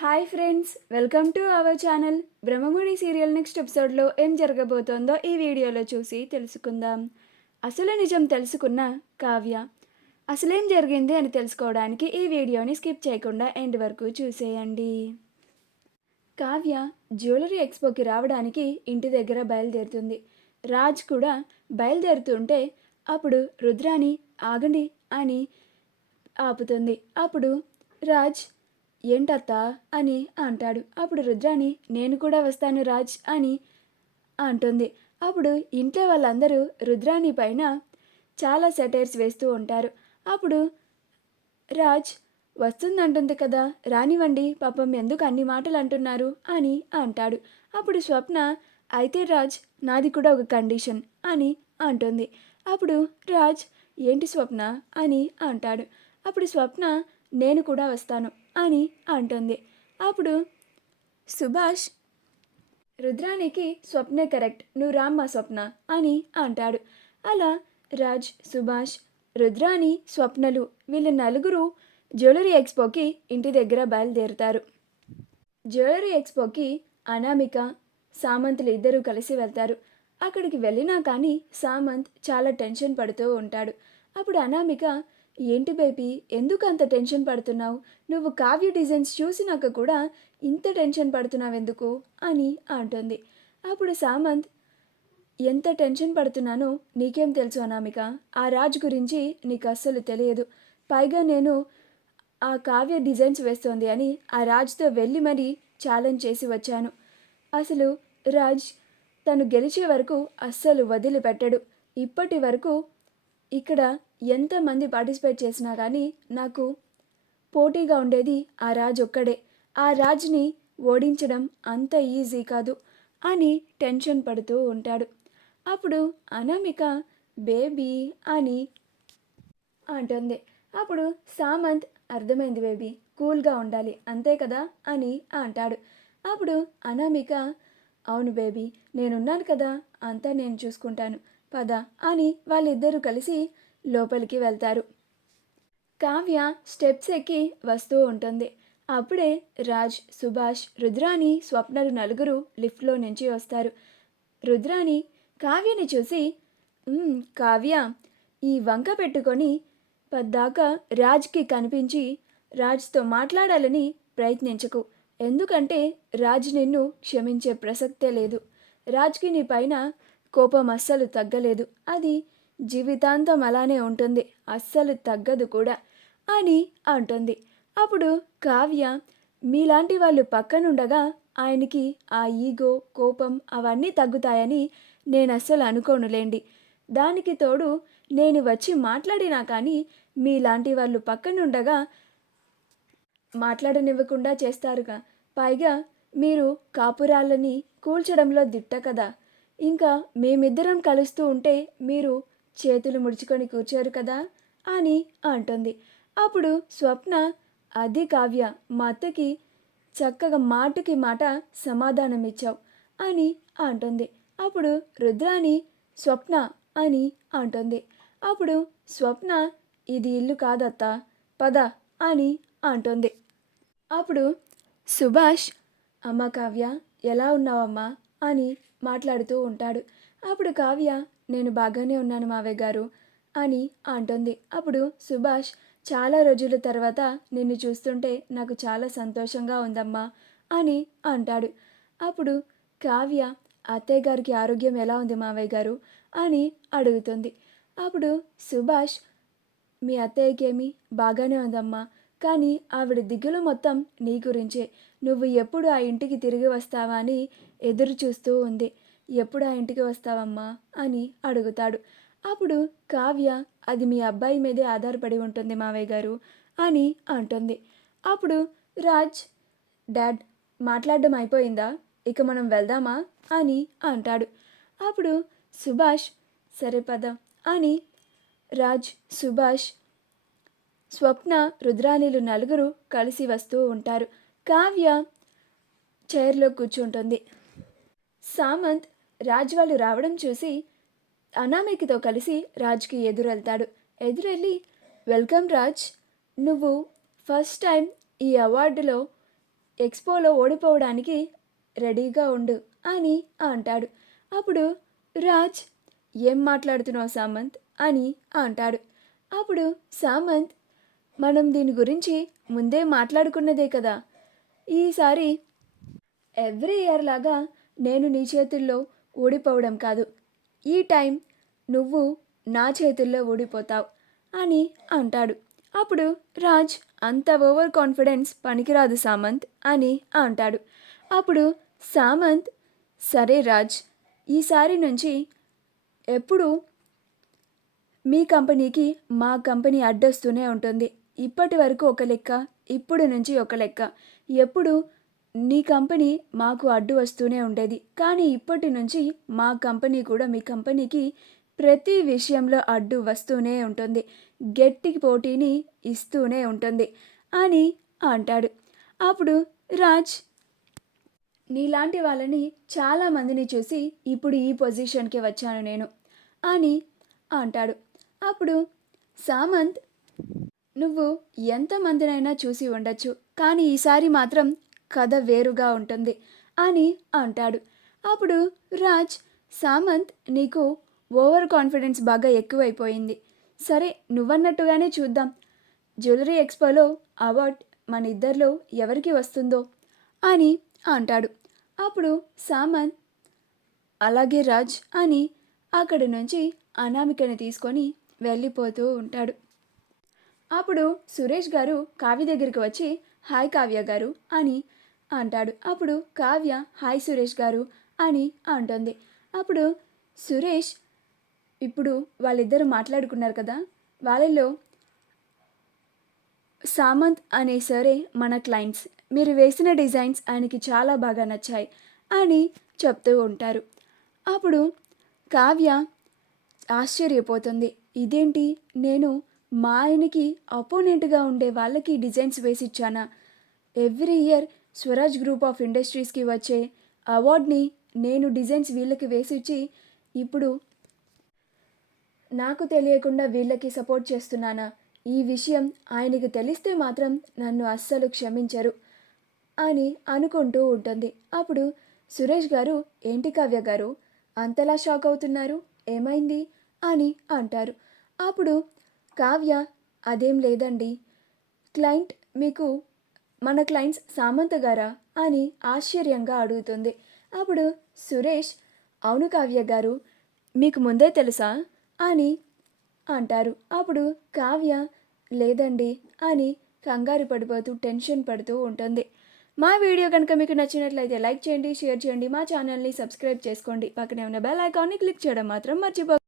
Hi friends, welcome to our channel. Brahmamudi serial next ఎపిసోడ్లో ఏం జరగబోతోందో ఈ వీడియోలో చూసి తెలుసుకుందాం. అసలు నిజం తెలుసుకున్న కావ్య అసలేం జరిగింది అని తెలుసుకోవడానికి ఈ వీడియోని స్కిప్ చేయకుండా ఎండ్ వరకు చూసేయండి. కావ్య జ్యువెలరీ ఎక్స్పోకి రావడానికి ఇంటి దగ్గర బయలుదేరుతుంది. రాజ్ కూడా బయలుదేరుతుంటే అప్పుడు రుద్రాని ఆగండి అని ఆపుతుంది. అప్పుడు రాజ్ ఏంటత్తా అని అంటాడు. అప్పుడు రుద్రాని నేను కూడా వస్తాను రాజ్ అని అంటుంది. అప్పుడు ఇంట్లో వాళ్ళందరూ రుద్రాని పైన చాలా సెటైర్స్ వేస్తూ ఉంటారు. అప్పుడు రాజ్ వస్తుందంటుంది కదా, రానివ్వండి, పాపం ఎందుకు అన్ని మాటలు అంటున్నారు అని అంటాడు. అప్పుడు స్వప్న అయితే రాజ్ నాది కూడా ఒక కండిషన్ అని అంటుంది. అప్పుడు రాజ్ ఏంటి స్వప్న అని అంటాడు. అప్పుడు స్వప్న నేను కూడా వస్తాను అని అంటుంది. అప్పుడు సుభాష్ రుద్రానికి స్వప్నే కరెక్ట్, నువ్వు రామ్మా స్వప్న అని అంటాడు. అలా రాజ్, సుభాష్, రుద్రాని, స్వప్నలు వీళ్ళ నలుగురు జ్యువెలరీ ఎక్స్పోకి ఇంటి దగ్గర బయలుదేరుతారు. జ్యువెలరీ ఎక్స్పోకి అనామిక, సామంత్లు ఇద్దరూ కలిసి వెళ్తారు. అక్కడికి వెళ్ళినా కానీ సామంత్ చాలా టెన్షన్ పడుతూ ఉంటాడు. అప్పుడు అనామిక ఏంటి బేబీ, ఎందుకు అంత టెన్షన్ పడుతున్నావు? నువ్వు కావ్య డిజైన్స్ చూసినాక కూడా ఇంత టెన్షన్ పడుతున్నావెందుకు అని అంటుంది. అప్పుడు సామంత్ ఎంత టెన్షన్ పడుతున్నానో నీకేం తెలుసు అనామిక, ఆ రాజ్ గురించి నీకు అస్సలు తెలియదు. పైగా నేను ఆ కావ్య డిజైన్స్ వేస్తోంది అని ఆ రాజ్తో వెళ్ళి మరీ ఛాలెంజ్ చేసి వచ్చాను. అసలు రాజ్ తను గెలిచే వరకు అస్సలు వదిలిపెట్టడు. ఇప్పటి వరకు ఇక్కడ ఎంతమంది పార్టిసిపేట్ చేసినా కానీ నాకు పోటీగా ఉండేది ఆ రాజ్ ఒక్కడే. ఆ రాజ్ని ఓడించడం అంత ఈజీ కాదు అని టెన్షన్ పడుతూ ఉంటాడు. అప్పుడు అనామిక బేబీ అని అంటుంది. అప్పుడు సామంత్ అర్థమైంది బేబీ, కూల్గా ఉండాలి అంతే కదా అని అంటాడు. అప్పుడు అనామిక అవును బేబీ, నేనున్నాను కదా, అంతా నేను చూసుకుంటాను, పద అని వాళ్ళిద్దరూ కలిసి లోపలికి వెళ్తారు. కావ్య స్టెప్స్ ఎక్కి వస్తూ ఉంటుంది. అప్పుడే రాజ్, సుభాష్, రుద్రాని, స్వప్నలు నలుగురు లిఫ్ట్లో నుంచి వస్తారు. రుద్రాని కావ్యని చూసి కావ్య, ఈ వంక పెట్టుకొని పద్దాకా రాజ్కి కనిపించి రాజ్తో మాట్లాడాలని ప్రయత్నించకు. ఎందుకంటే రాజ్ నిన్ను క్షమించే ప్రసక్తే లేదు. రాజ్కి నీ పైన కోపం అస్సలు తగ్గలేదు, అది జీవితాంతం అలానే ఉంటుంది, అస్సలు తగ్గదు కూడా అని అంటుంది. అప్పుడు కావ్య మీలాంటి వాళ్ళు పక్కనుండగా ఆయనకి ఆ ఈగో, కోపం అవన్నీ తగ్గుతాయని నేను అస్సలు అనుకోనులేండి. దానికి తోడు నేను వచ్చి మాట్లాడినా కానీ మీలాంటి వాళ్ళు పక్కనుండగా మాట్లాడనివ్వకుండా చేస్తారుగా. పైగా మీరు కాపురాలని కూల్చడంలో దిట్ట కదా, ఇంకా మేమిద్దరం కలుస్తూ ఉంటే మీరు చేతులు ముడుచుకొని కూర్చోరు కదా అని అంటుంది. అప్పుడు స్వప్న అది కావ్య, మా అత్తకి చక్కగా మాటకి మాట సమాధానం ఇచ్చావు అని అంటుంది. అప్పుడు రుద్రాని స్వప్న అని అంటుంది. అప్పుడు స్వప్న ఇది ఇల్లు కాదత్తా, పద అని అంటుంది. అప్పుడు సుభాష్ అమ్మ కావ్య ఎలా ఉన్నావమ్మా అని మాట్లాడుతూ ఉంటాడు. అప్పుడు కావ్య నేను బాగానే ఉన్నాను మావయ్య గారు అని అంటుంది. అప్పుడు సుభాష్ చాలా రోజుల తర్వాత నిన్ను చూస్తుంటే నాకు చాలా సంతోషంగా ఉందమ్మా అని అంటాడు. అప్పుడు కావ్య అత్తయ్య గారికి ఆరోగ్యం ఎలా ఉంది మావయ్య గారు అని అడుగుతుంది. అప్పుడు సుభాష్ మీ అత్తయ్యకేమి బాగానే ఉందమ్మా, కానీ ఆవిడ దిగులు మొత్తం నీ గురించే. నువ్వు ఎప్పుడు ఆ ఇంటికి తిరిగి వస్తావా అని ఎదురు చూస్తూ ఉంది. ఎప్పుడు ఆ ఇంటికి వస్తావమ్మా అని అడుగుతాడు. అప్పుడు కావ్య అది మీ అబ్బాయి మీదే ఆధారపడి ఉంటుంది మావయ్య గారు అని అంటుంది. అప్పుడు రాజ్ డాడ్ మాట్లాడడం అయిపోయిందా, ఇక మనం వెళ్దామా అని అంటాడు. అప్పుడు సుభాష్ సరే పద అని రాజ్, సుభాష్, స్వప్న, రుద్రాణిలు నలుగురు కలిసి వస్తూ ఉంటారు. కావ్య చైర్లో కూర్చుంటుంది. సామంత్ రాజ్ వాళ్ళు రావడం చూసి అనామికతో కలిసి రాజ్కి ఎదురెళ్తాడు. ఎదురెళ్ళి వెల్కమ్ రాజ్, నువ్వు ఫస్ట్ టైం ఈ అవార్డులో ఎక్స్పోలో ఓడిపోవడానికి రెడీగా ఉండు అని అంటాడు. అప్పుడు రాజ్, ఏం మాట్లాడుతున్నావు సామంత్ అని అంటాడు. అప్పుడు సామంత్, మనం దీని గురించి ముందే మాట్లాడుకున్నదే కదా, ఈసారి ఎవ్రీ ఇయర్ లాగా నేను నీ చేతుల్లో ఓడిపోవడం కాదు, ఈ టైం నువ్వు నా చేతుల్లో ఓడిపోతావు అని అంటాడు. అప్పుడు రాజ్, అంత ఓవర్ కాన్ఫిడెన్స్ పనికిరాదు సామంత్ అని అంటాడు. అప్పుడు సామంత్, సరే రాజ్, ఈసారి నుంచి ఎప్పుడు మీ కంపెనీకి మా కంపెనీ అడ్డొస్తూనే ఉంటుంది. ఇప్పటి వరకు ఒక లెక్క, ఇప్పుడు నుంచి ఒక లెక్క. ఎప్పుడు నీ కంపెనీ మాకు అడ్డు వస్తూనే ఉండేది, కానీ ఇప్పటి నుంచి మా కంపెనీ కూడా మీ కంపెనీకి ప్రతి విషయంలో అడ్డు వస్తూనే ఉంటుంది, గట్టి పోటీని ఇస్తూనే ఉంటుంది అని అంటాడు. అప్పుడు రాజ్, నీలాంటి వాళ్ళని చాలామందిని చూసి ఇప్పుడు ఈ పొజిషన్కి వచ్చాను నేను అని అంటాడు. అప్పుడు సామంత్, నువ్వు ఎంతమందినైనా చూసి ఉండొచ్చు, కానీ ఈసారి మాత్రం కథ వేరుగా ఉంటుంది అని అంటాడు. అప్పుడు రాజ్, సామంత్, నీకు ఓవర్ కాన్ఫిడెన్స్ బాగా ఎక్కువైపోయింది. సరే, నువ్వన్నట్టుగానే చూద్దాం, జ్యువెలరీ ఎక్స్పోలో అవార్డ్ మన ఇద్దరిలో ఎవరికి వస్తుందో అని అంటాడు. అప్పుడు సామంత్, అలాగే రాజ్ అని అక్కడి నుంచి అనామికని తీసుకొని వెళ్ళిపోతూ ఉంటాడు. అప్పుడు సురేష్ గారు కావ్య దగ్గరికి వచ్చి, హాయ్ కావ్య గారు అని అంటాడు. అప్పుడు కావ్య, హాయ్ సురేష్ గారు అని అంటుంది. అప్పుడు సురేష్, ఇప్పుడు వాళ్ళిద్దరూ మాట్లాడుకున్నారు కదా, వాళ్ళలో సామంత్ అనే సరే మన క్లయింట్స్, మీరు వేసిన డిజైన్స్ ఆయనకి చాలా బాగా నచ్చాయి అని చెప్తూ ఉంటారు. అప్పుడు కావ్య ఆశ్చర్యపోతుంది, ఇదేంటి, నేను మా ఆయనకి అపోనెంట్గా ఉండే వాళ్ళకి డిజైన్స్ వేసిచ్చానా? Every year Swaraj group of ఇండస్ట్రీస్కి వచ్చే అవార్డ్ని నేను డిజైన్స్ వీళ్ళకి వేసిచ్చి ఇప్పుడు నాకు తెలియకుండా వీళ్ళకి సపోర్ట్ చేస్తున్నానా? ఈ విషయం ఆయనకి తెలిస్తే మాత్రం నన్ను అస్సలు క్షమించరు అని అనుకుంటూ ఉంటుంది. అప్పుడు సురేష్ గారు, ఏంటి కావ్య గారు అంతలా షాక్ అవుతున్నారు, ఏమైంది అని అంటారు. అప్పుడు కావ్య, అదేం లేదండి, క్లయింట్ మీకు మన క్లయింట్స్ సామంత్ గారా అని ఆశ్చర్యంగా అడుగుతుంది. అప్పుడు సురేష్, అవును కావ్య గారు, మీకు ముందే తెలుసా అని అంటారు. అప్పుడు కావ్య, లేదండి అని కంగారు పడిపోతూ టెన్షన్ పడుతూ ఉంటుంది. మా వీడియో కనుక మీకు నచ్చినట్లయితే లైక్ చేయండి, షేర్ చేయండి, మా ఛానల్ని సబ్స్క్రైబ్ చేసుకోండి, పక్కనే ఉన్న బెల్ ఐకాన్ని క్లిక్ చేయడం మాత్రం మర్చిపోకండి.